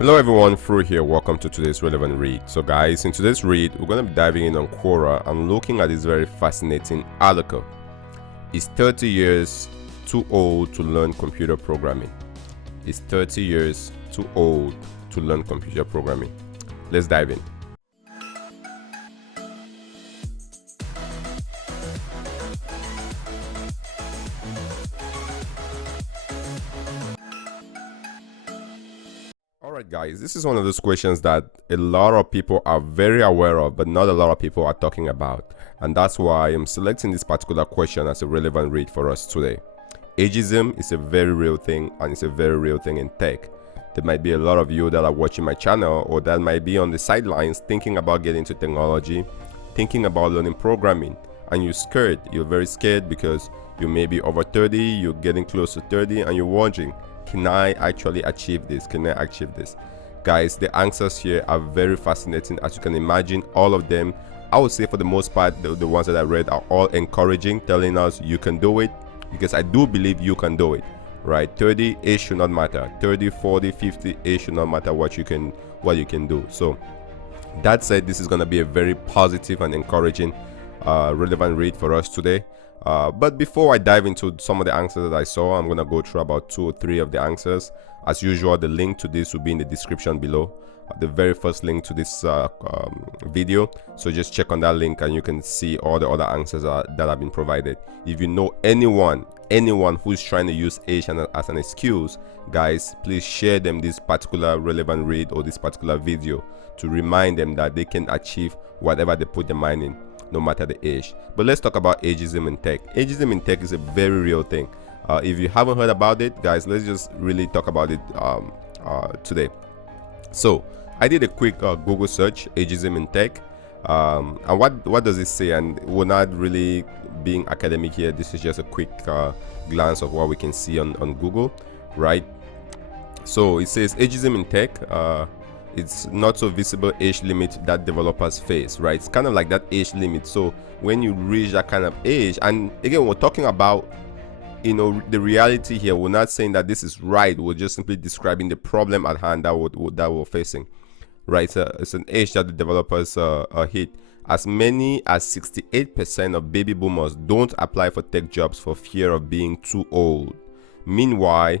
Hello everyone, Fru here. Welcome to today's relevant read. So guys, in today's read, we're going to be diving in on Quora and looking at this very fascinating article. Is 30 years too old to learn computer programming? Is 30 years too old to learn computer programming? Let's dive in. Alright guys, this is one of those questions that a lot of people are very aware of, but not a lot of people are talking about. And that's why I'm selecting this particular question as a relevant read for us today. Ageism is a very real thing, and it's a very real thing in tech. There might be a lot of you that are watching my channel or that might be on the sidelines thinking about getting into technology, thinking about learning programming, and you're scared. You're very scared because you may be over 30, you're getting close to 30, and you're wondering, can I actually achieve this? Can I achieve this? Guys, the answers here are very fascinating. As you can imagine, all of them, I would say for the most part, the ones that I read are all encouraging, telling us you can do it, because I do believe you can do it, right? 30, age should not matter. 30, 40, 50, age should not matter what you can do. So that said, this is going to be a very positive and encouraging relevant read for us today. But before I dive into some of the answers that I saw, I'm going to go through about 2 or 3 of the answers. As usual, the link to this will be in the description below, the very first link to this video. So just check on that link and you can see all the other answers that have been provided. If you know anyone who's trying to use age as an excuse, guys, please share them this particular relevant read or this particular video to remind them that they can achieve whatever they put their mind in, no matter the age. But let's talk about ageism in tech. Ageism in tech is a very real thing. If you haven't heard about it, guys, let's just really talk about it today. So I did a quick Google search, ageism in tech, and what does it say? And we're not really being academic here. This is just a quick glance of what we can see on Google, right? So it says ageism in tech, it's not so visible age limit that developers face, right? It's kind of like that age limit. So when you reach that kind of age, and again, we're talking about, you know, the reality here. We're not saying that this is right. We're just simply describing the problem at hand that we're facing, right? It's an age that the developers hit. As many as 68% of baby boomers don't apply for tech jobs for fear of being too old. Meanwhile,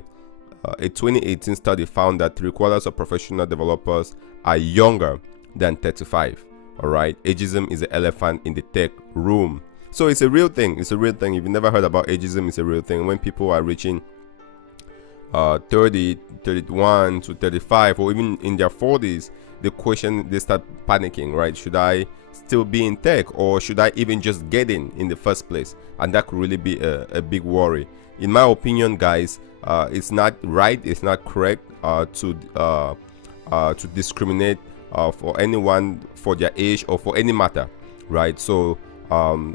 a 2018 study found that 3/4 of professional developers are younger than 35. All right, ageism is the elephant in the tech room. So it's a real thing. It's a real thing. If you've never heard about ageism, it's a real thing. When people are reaching 30, 31 to 35, or even in their 40s, they start panicking, right? Should I still be in tech, or should I even just get in the first place? And that could really be a big worry. In my opinion, guys, it's not right, it's not correct to discriminate for anyone for their age or for any matter, right? So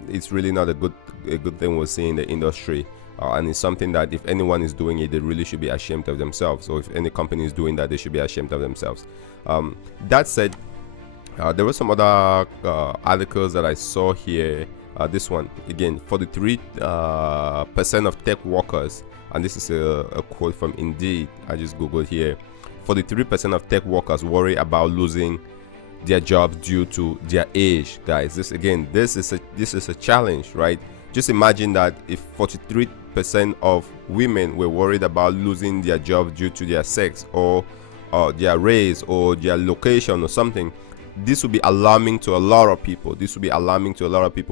it's really not a good thing we're seeing in the industry, and it's something that if anyone is doing it, they really should be ashamed of themselves. So if any company is doing that, they should be ashamed of themselves. That said, there were some other articles that I saw here. This one again, 43% of tech workers, and this is a quote from Indeed. I just googled here. 43% of tech workers worry about losing their jobs due to their age. Guys, this is a challenge, right? Just imagine that if 43% of women were worried about losing their job due to their sex or their race or their location or something. This will be alarming to a lot of people.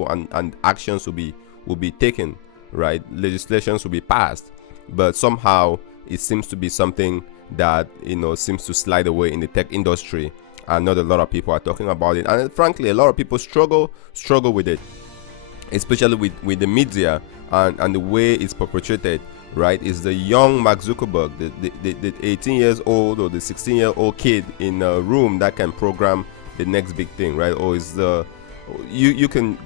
And actions will be taken, right? Legislations will be passed. But somehow it seems to be something that, you know, seems to slide away in the tech industry, and not a lot of people are talking about it. And frankly, a lot of people struggle with it, especially with the media and the way it's perpetrated, right? Is the young Mark Zuckerberg, the 18 years old or the 16-year-old kid in a room that can program the next big thing, right? Or is you can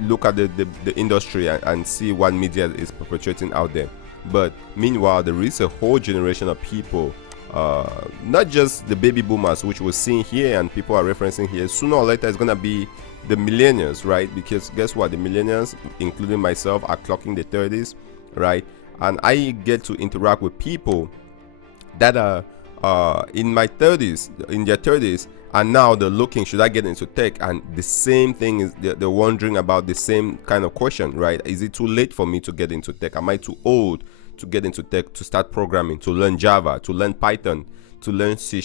look at the industry and see what media is perpetrating out there. But meanwhile, there is a whole generation of people, not just the baby boomers, which we're seeing here and people are referencing here. Sooner or later, it's going to be the millennials, right? Because guess what? The millennials, including myself, are clocking the 30s, right? And I get to interact with people that are in my 30s, in their 30s, and now they're looking, should I get into tech? And the same thing is, they're wondering about the same kind of question, right? Is it too late for me to get into tech? Am I too old to get into tech, to start programming, to learn Java, to learn Python, to learn C#?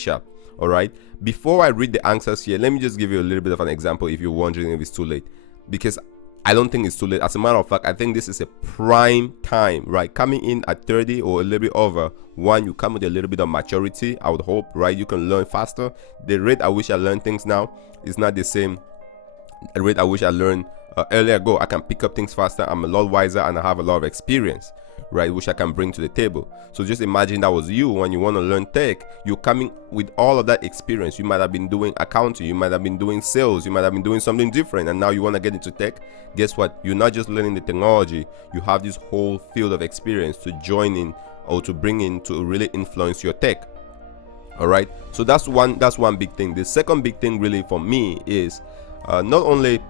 All right. Before I read the answers here, let me just give you a little bit of an example if you're wondering if it's too late, because I don't think it's too late. As a matter of fact, I think this is a prime time, right? Coming in at 30 or a little bit over, one, you come with a little bit of maturity, I would hope, right? You can learn faster. The rate at which I learn things now is not the same rate at which I learned earlier ago. I can pick up things faster. I'm a lot wiser and I have a lot of experience, right, which I can bring to the table. So just imagine that was you when you want to learn tech. You're coming with all of that experience. You might have been doing accounting, you might have been doing sales, you might have been doing something different, and now you want to get into tech. Guess what? You're not just learning the technology, you have this whole field of experience to join in or to bring in to really influence your tech. All right, so that's one big thing. The second big thing really for me is not only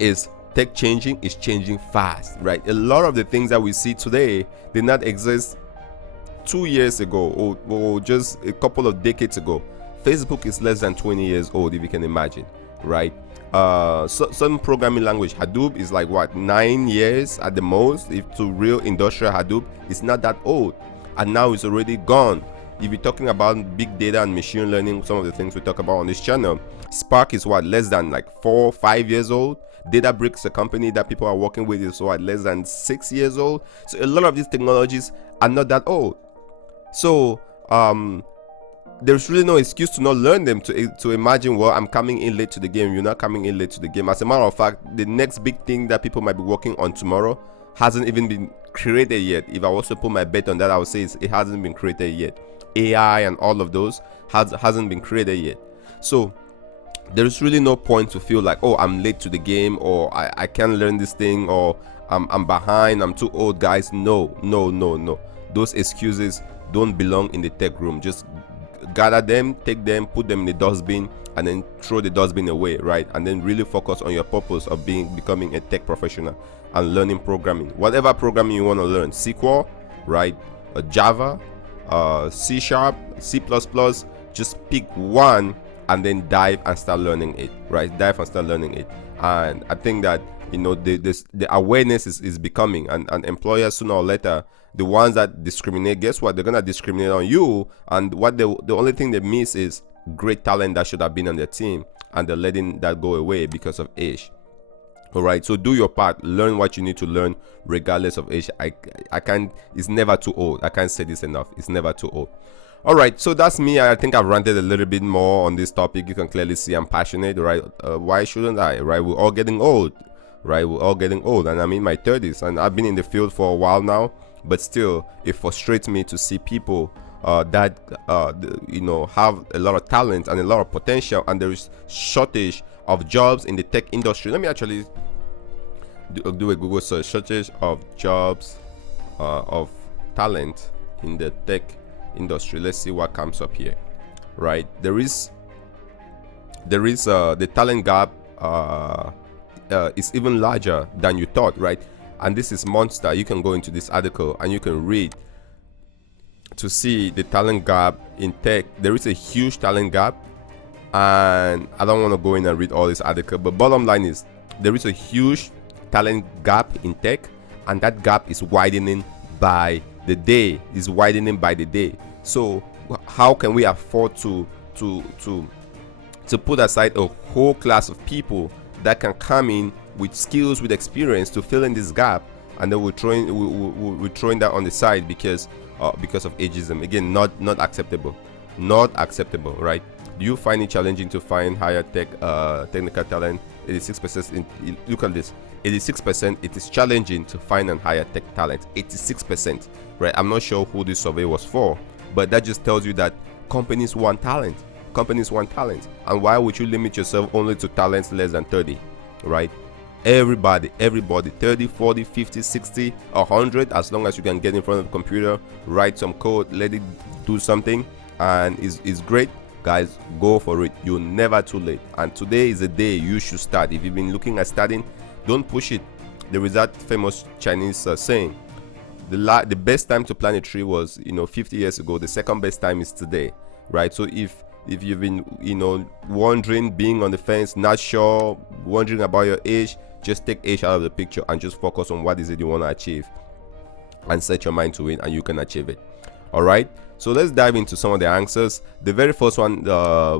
is tech changing, is changing fast, right? A lot of the things that we see today did not exist 2 years ago or just a couple of decades ago. Facebook is less than 20 years old, if you can imagine, right? So some programming language, Hadoop, is like what, 9 years at the most. If to real industrial Hadoop, it's not that old, and now it's already gone. If you're talking about big data and machine learning, some of the things we talk about on this channel, Spark is what, less than like 4 or 5 years old. Databricks, a company that people are working with, is what, less than 6 years old. So a lot of these technologies are not that old. So there's really no excuse to not learn them, to imagine, well, I'm coming in late to the game. You're not coming in late to the game. As a matter of fact, the next big thing that people might be working on tomorrow hasn't even been created yet. If I was to put my bet on that, I would say it hasn't been created yet. AI and all of those hasn't been created yet. So there's really no point to feel like, oh, I'm late to the game, or I can't learn this thing, or I'm behind, I'm too old. Guys, no. Those excuses don't belong in the tech room. Just gather them, take them, put them in the dustbin, and then throw the dustbin away, right? And then really focus on your purpose of becoming a tech professional and learning programming. Whatever programming you want to learn, SQL, right? Java, C#, C++, just pick one and then dive and start learning it, right? Dive and start learning it. And I think that, you know, the awareness is becoming, and employers sooner or later, the ones that discriminate, guess what? They're gonna discriminate on you, and what the only thing they miss is great talent that should have been on their team, and they're letting that go away because of age. All right, so do your part. Learn what you need to learn, regardless of age. I can't. It's never too old. I can't say this enough. It's never too old. All right, so that's me. I think I've ranted a little bit more on this topic. You can clearly see I'm passionate, right? Why shouldn't I, right? We're all getting old, right? We're all getting old, and I'm in my 30s, and I've been in the field for a while now. But still, it frustrates me to see people that you know, have a lot of talent and a lot of potential, and there is shortage of jobs in the tech industry. Let me actually do a Google search: shortage of jobs of talent in the tech industry. Let's see what comes up here. Right, there is the talent gap is even larger than you thought, right? And this is Monster. You can go into this article and you can read to see the talent gap in tech. There is a huge talent gap, and I don't want to go in and read all this article, but bottom line is there is a huge talent gap in tech, and that gap is widening by the day. So how can we afford to put aside a whole class of people that can come in with skills, with experience, to fill in this gap, and then we're throwing that on the side because of ageism? Again, not acceptable, right? Do you find it challenging to find higher technical talent? 86%. Look at this. 86%. It is challenging to find and hire tech talent. 86%, right? I'm not sure who this survey was for, but that just tells you that companies want talent. And why would you limit yourself only to talents less than 30, right? Everybody, 30, 40, 50, 60, 100, as long as you can get in front of a computer, write some code, let it do something, and is great. Guys, go for it. You're never too late, and today is the day you should start. If you've been looking at starting, don't push it. There is that famous Chinese saying, The best time to plant a tree was 50 years ago. The second best time is today, right? So if you've been wondering, being on the fence, not sure, wondering about your age, just take age out of the picture and just focus on what is it you want to achieve, and set your mind to it, and you can achieve it. All right, so let's dive into some of the answers. The very first one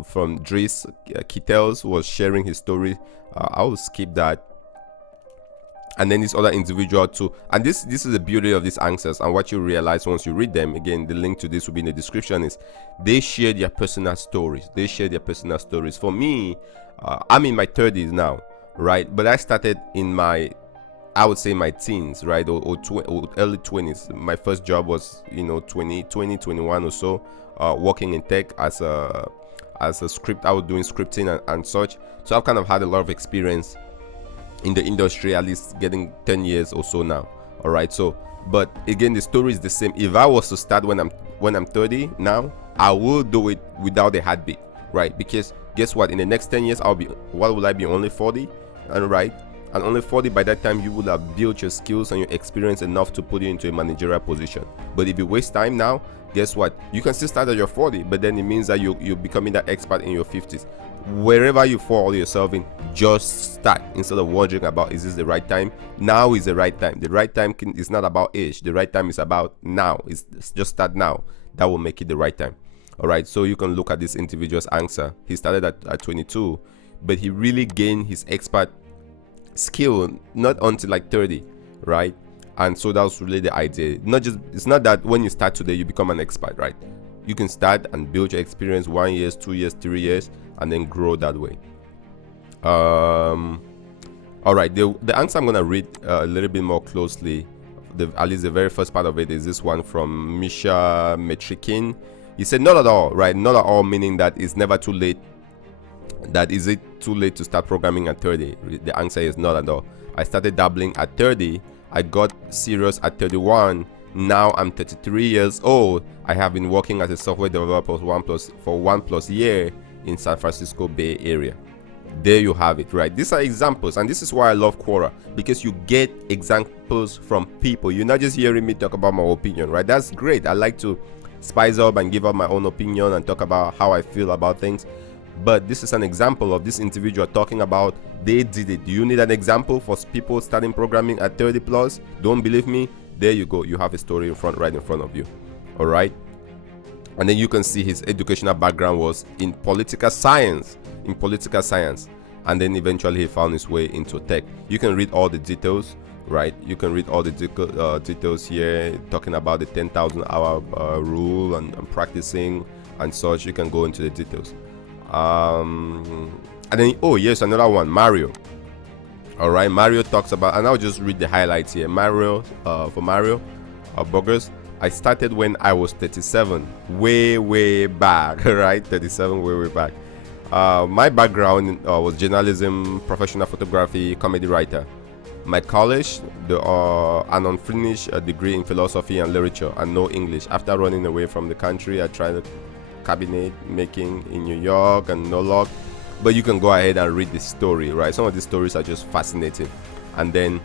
from Dries Kittels was sharing his story. I will skip that. And then this other individual too, and this is the beauty of these answers, and what you realize once you read them, again, the link to this will be in the description, is they share their personal stories. For me, I'm in my 30s now, right? But I started in my, I would say, my teens, right, or early 20s. My first job was 21 or so, working in tech as a script. I was doing scripting and such, so I've kind of had a lot of experience in the industry, at least getting 10 years or so now. All right, so but again, the story is the same. If I was to start when I'm 30 now, I will do it without a heartbeat, right? Because guess what, in the next 10 years what will I be, only 40? And right, and only 40, by that time you will have built your skills and your experience enough to put you into a managerial position. But if you waste time now, guess what, you can still start at your 40, but then it means that you're becoming that expert in your 50s. Wherever you fall yourself in, just start, instead of wondering about, is this the right time? Now is the right time. The right time is not about age. The right time is about now. It's just start now. That will make it the right time. All right, so you can look at this individual's answer. He started at 22, but he really gained his expert skill not until like 30, right? And so that was really the idea. It's not that when you start today you become an expert, right? You can start and build your experience 1 year, 2 years, 3 years, and then grow that way. All right, the answer I'm gonna read a little bit more closely, at least the very first part of it, is this one from Misha Metrikin. He said, not at all, right? Not at all, meaning that it's never too late. That is it too late to start programming at 30? The answer is not at all. I started dabbling at 30. I got serious at 31. Now I'm 33 years old. I have been working as a software developer for 1+ year in San Francisco Bay Area. There you have it, right? These are examples, and this is why I love Quora, because you get examples from people. You're not just hearing me talk about my opinion, right? That's great. I like to spice up and give up my own opinion and talk about how I feel about things. But this is an example of this individual talking about they did it. Do you need an example for people starting programming at 30 plus? Don't believe me? There you go. You have a story right in front of you. All right. And then you can see his educational background was in political science. And then eventually he found his way into tech. You can read all the details, right? You can read all the details here, talking about the 10,000 hour rule and practicing and such. You can go into the details. And then, oh yes, another one, Mario. All right, Mario talks about, and I'll just read the highlights here. Mario, for Mario Burgers, I started when I was 37, way back, right? 37, way back. My background was journalism, professional photography, comedy writer. My college, an unfinished degree in philosophy and literature, and no English. After running away from the country, I tried cabinet making in New York and no luck. But you can go ahead and read the story, right? Some of these stories are just fascinating. And then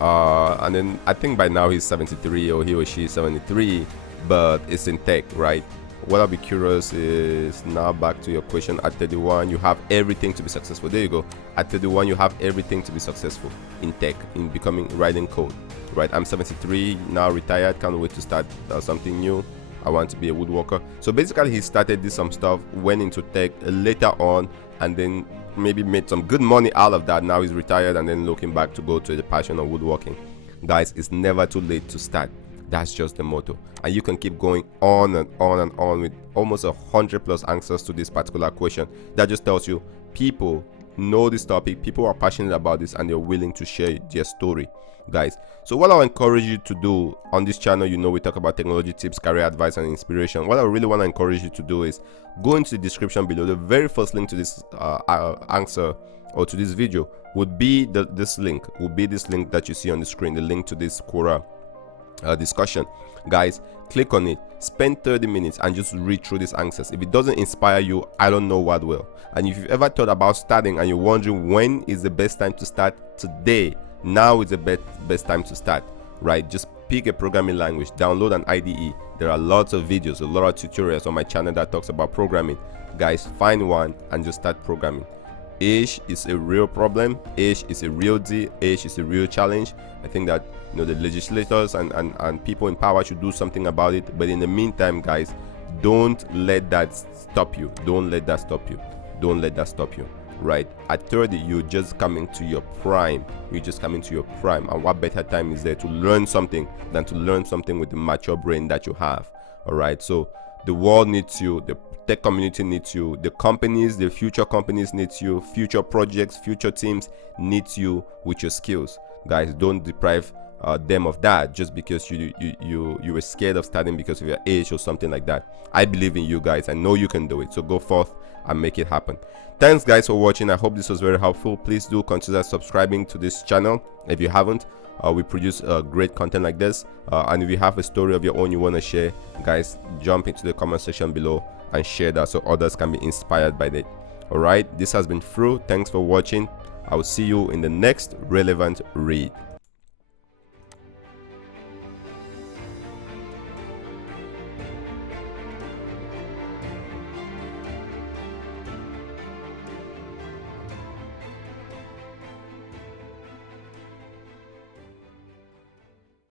I think by now he's 73, or he or she is 73, but it's in tech, right? What I'll be curious is, now back to your question, at 31 you have everything to be successful. There you go. At 31 you have everything to be successful in tech, in writing code, right? I'm 73 now, retired, can't wait to start something new. I want to be a woodworker. So basically he started some stuff, went into tech later on, and then maybe made some good money out of that. Now he's retired, and then looking back to go to the passion of woodworking. Guys, it's never too late to start. That's just the motto. And you can keep going on and on and on with almost 100+ answers to this particular question. That just tells you people know this topic, people are passionate about this, and they're willing to share their story, guys. So what I'll encourage you to do on this channel, we talk about technology tips, career advice, and inspiration. What I really want to encourage you to do is go into the description below. The very first link to this answer, or to this video, would be this link that you see on the screen, the link to this Quora discussion. Guys, click on it, spend 30 minutes and just read through these answers. If it doesn't inspire you, I don't know what will. And if you've ever thought about starting and you're wondering when is the best time to start, today, now is the best time to start. right? Just pick a programming language, download an IDE. There are lots of videos, a lot of tutorials on my channel that talks about programming. Guys, find one and just start programming. Age is a real problem. Age is a real deal. Age is a real challenge. I think that the legislators and people in power should do something about it. But in the meantime, guys, don't let that stop you. Don't let that stop you. Don't let that stop you. Right? At 30, you're just coming to your prime. You're just coming to your prime. And what better time is there to learn something than to learn something with the mature brain that you have? All right. So the world needs you. The tech community needs you. The companies, the future companies needs you. Future projects, future teams needs you with your skills. Guys, don't deprive them of that just because you were scared of starting because of your age or something like that. I believe in you guys. I know you can do it. So go forth and make it happen. Thanks guys for watching. I hope this was very helpful. Please do consider subscribing to this channel if you haven't. We produce great content like this, and if you have a story of your own you want to share, guys, jump into the comment section below and share that so others can be inspired by that. All right, this has been Fru. Thanks for watching. I will see you in the next relevant read.